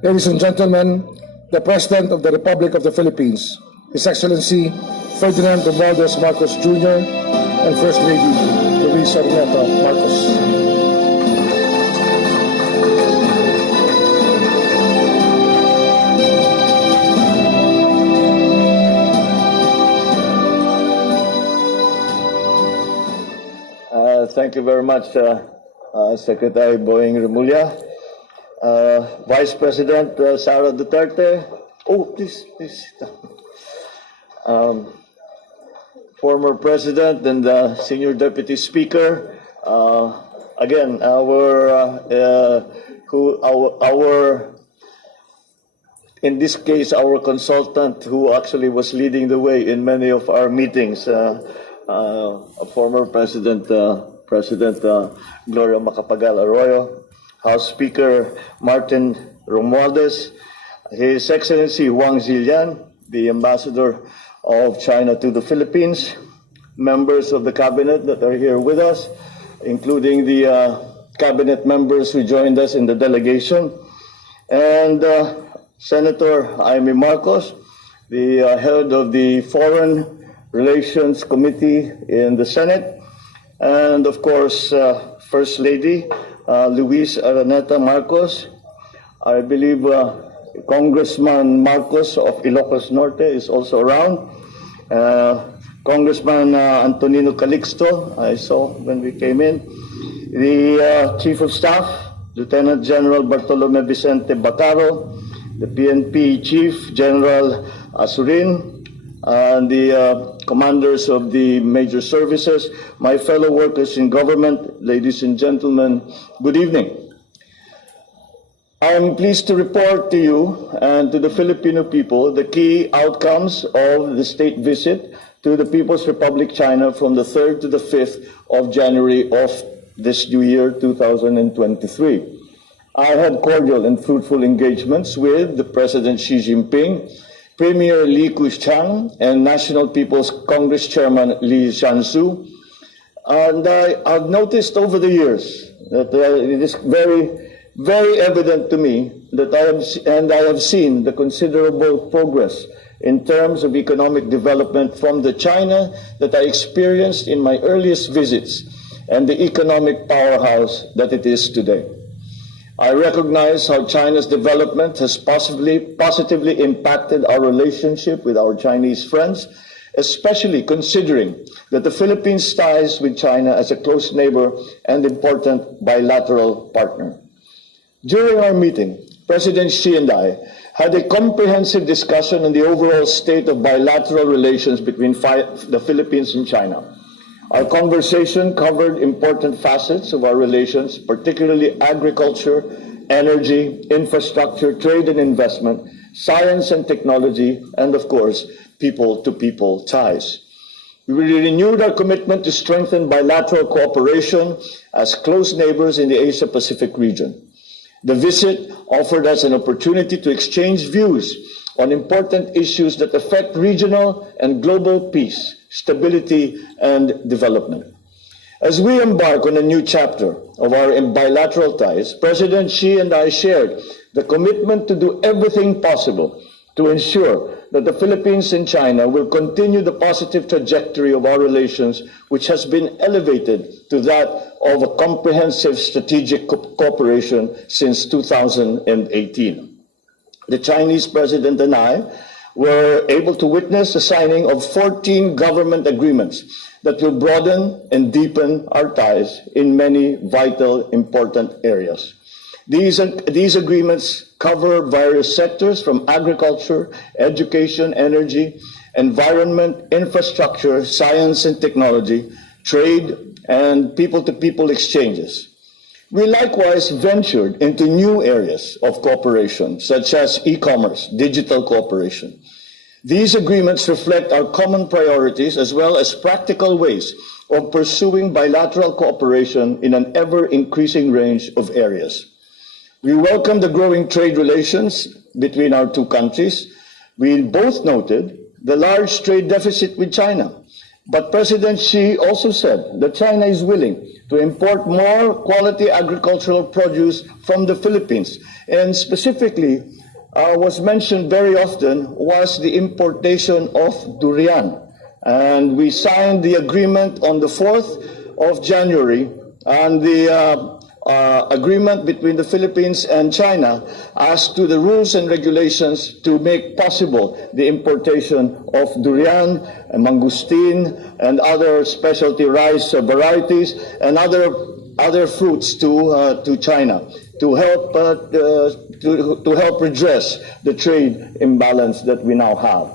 Ladies and gentlemen, the President of the Republic of the Philippines, His Excellency Ferdinand Romualdez Marcos Jr. and First Lady Luisa Marcos. Thank you very much, Secretary Boying Remulla. Vice President Sara Duterte. Oh, please. Former President and Senior Deputy Speaker. Again, in this case, our consultant who actually was leading the way in many of our meetings, former President Gloria Macapagal Arroyo, House Speaker Martin Romualdez, His Excellency Wang Zilian, the Ambassador of China to the Philippines, members of the Cabinet that are here with us, including the Cabinet members who joined us in the delegation, and Senator Jaime Marcos, the head of the Foreign Relations Committee in the Senate, and of course, First Lady Luis Araneta Marcos. I believe Congressman Marcos of Ilocos Norte is also around. Congressman Antonino Calixto, I saw when we came in. The Chief of Staff, Lieutenant General Bartolome Vicente Bataro, the PNP Chief General Asurin, and the commanders of the major services, my fellow workers in government, ladies and gentlemen, good evening. I am pleased to report to you and to the Filipino people the key outcomes of the state visit to the People's Republic China from the 3rd to the 5th of January of this new year, 2023. I had cordial and fruitful engagements with the President Xi Jinping, Premier Li Keqiang, and National People's Congress Chairman Li Shansu. And I've noticed over the years that it is very evident to me that I have seen the considerable progress in terms of economic development from the China that I experienced in my earliest visits and the economic powerhouse that it is today. I recognize how China's development has positively impacted our relationship with our Chinese friends, especially considering that the Philippines' ties with China as a close neighbor and important bilateral partner. During our meeting, President Xi and I had a comprehensive discussion on the overall state of bilateral relations between the Philippines and China. Our conversation covered important facets of our relations, particularly agriculture, energy, infrastructure, trade and investment, science and technology, and of course, people-to-people ties. We renewed our commitment to strengthen bilateral cooperation as close neighbors in the Asia-Pacific region. The visit offered us an opportunity to exchange views on important issues that affect regional and global peace, stability, and development. As we embark on a new chapter of our bilateral ties, President Xi and I shared the commitment to do everything possible to ensure that the Philippines and China will continue the positive trajectory of our relations, which has been elevated to that of a comprehensive strategic cooperation since 2018. The Chinese President and I were able to witness the signing of 14 government agreements that will broaden and deepen our ties in many vital, important areas. These agreements cover various sectors from agriculture, education, energy, environment, infrastructure, science and technology, trade, and people-to-people exchanges. We likewise ventured into new areas of cooperation, such as e-commerce, digital cooperation. These agreements reflect our common priorities as well as practical ways of pursuing bilateral cooperation in an ever-increasing range of areas. We welcome the growing trade relations between our two countries. We both noted the large trade deficit with China. But President Xi also said that China is willing to import more quality agricultural produce from the Philippines. And specifically, was mentioned very often was the importation of durian. And we signed the agreement on the 4th of January, and the agreement between the Philippines and China as to the rules and regulations to make possible the importation of durian, mangosteen, and other specialty rice varieties and other fruits to China to help redress the trade imbalance that we now have.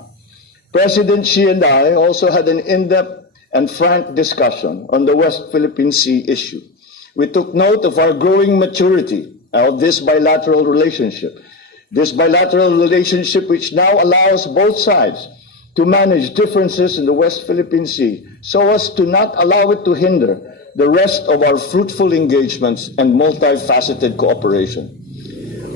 President Xi and I also had an in-depth and frank discussion on the West Philippine Sea issue. We took note of our growing maturity of this bilateral relationship. This bilateral relationship which now allows both sides to manage differences in the West Philippine Sea so as to not allow it to hinder the rest of our fruitful engagements and multifaceted cooperation.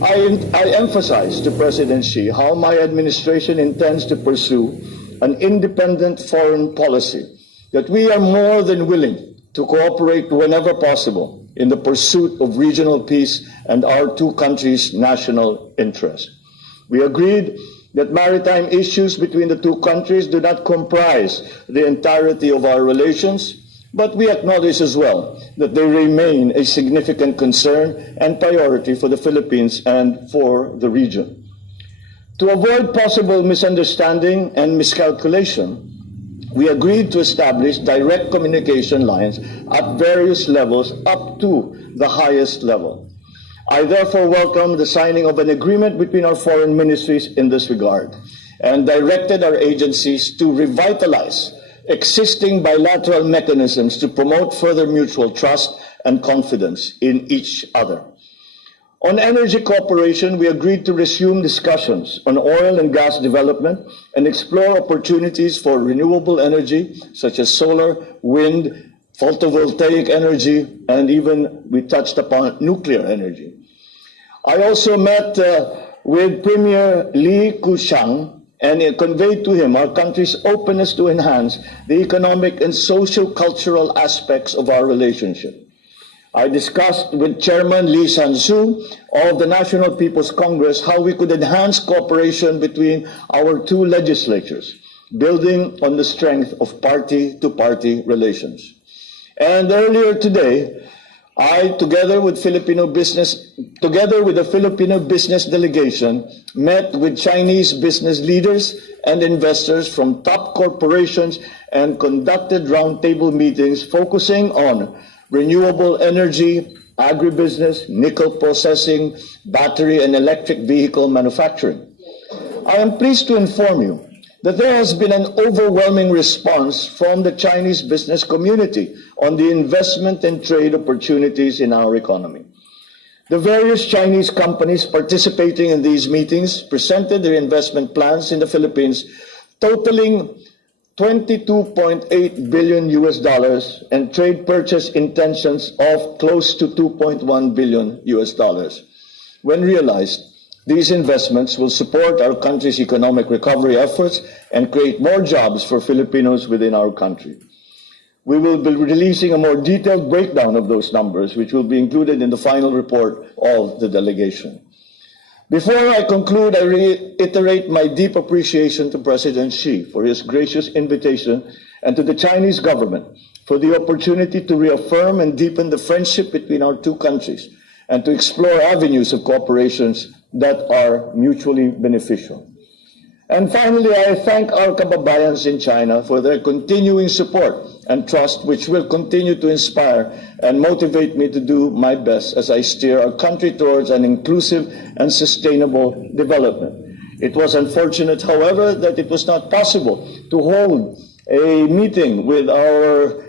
I emphasized to President Xi how my administration intends to pursue an independent foreign policy, that we are more than willing to cooperate whenever possible in the pursuit of regional peace and our two countries' national interests. We agreed that maritime issues between the two countries do not comprise the entirety of our relations, but we acknowledge as well that they remain a significant concern and priority for the Philippines and for the region. To avoid possible misunderstanding and miscalculation, we agreed to establish direct communication lines at various levels up to the highest level. I therefore welcome the signing of an agreement between our foreign ministries in this regard and directed our agencies to revitalize existing bilateral mechanisms to promote further mutual trust and confidence in each other. On energy cooperation, we agreed to resume discussions on oil and gas development and explore opportunities for renewable energy, such as solar, wind, photovoltaic energy, and even we touched upon nuclear energy. I also met with Premier Li Keqiang and conveyed to him our country's openness to enhance the economic and social-cultural aspects of our relationship. I discussed with Chairman Lee San-soo of the National People's Congress how we could enhance cooperation between our two legislatures, building on the strength of party-to-party relations. And earlier today, I, together with the Filipino business delegation, met with Chinese business leaders and investors from top corporations and conducted roundtable meetings focusing on renewable energy, agribusiness, nickel processing, battery and electric vehicle manufacturing. I am pleased to inform you that there has been an overwhelming response from the Chinese business community on the investment and trade opportunities in our economy. The various Chinese companies participating in these meetings presented their investment plans in the Philippines, totaling $22.8 billion and trade purchase intentions of close to $2.1 billion. When realized, these investments will support our country's economic recovery efforts and create more jobs for Filipinos within our country. We will be releasing a more detailed breakdown of those numbers, which will be included in the final report of the delegation. Before I conclude, I reiterate my deep appreciation to President Xi for his gracious invitation and to the Chinese government for the opportunity to reaffirm and deepen the friendship between our two countries and to explore avenues of cooperation that are mutually beneficial. And finally, I thank our kababayans in China for their continuing support and trust, which will continue to inspire and motivate me to do my best as I steer our country towards an inclusive and sustainable development. It was unfortunate, however, that it was not possible to hold a meeting with our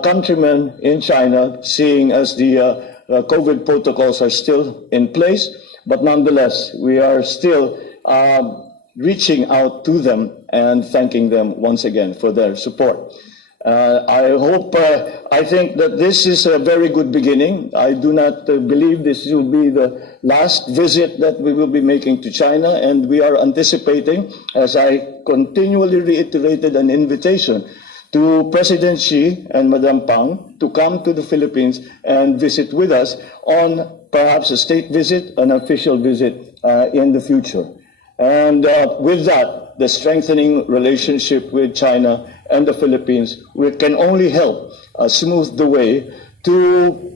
countrymen in China, seeing as the COVID protocols are still in place. But nonetheless, we are still reaching out to them and thanking them once again for their support. I think that this is a very good beginning. I do not believe this will be the last visit that we will be making to China, and we are anticipating, as I continually reiterated an invitation to President Xi and Madam Pang to come to the Philippines and visit with us on perhaps a state visit, an official visit in the future. And with that, the strengthening relationship with China and the Philippines can only help smooth the way to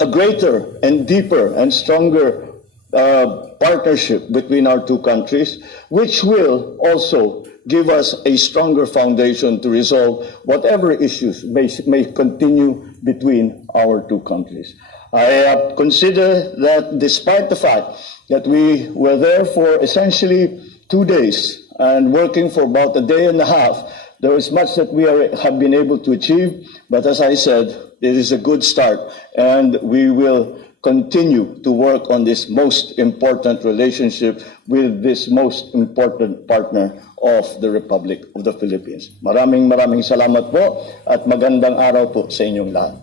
a greater and deeper and stronger partnership between our two countries, which will also give us a stronger foundation to resolve whatever issues may continue between our two countries. I consider that despite the fact that we were there for essentially 2 days and working for about a day and a half, there is much that we have been able to achieve. But as I said, it is a good start, and we will continue to work on this most important relationship with this most important partner of the Republic of the Philippines. Maraming salamat po at magandang araw po sa inyong lahat.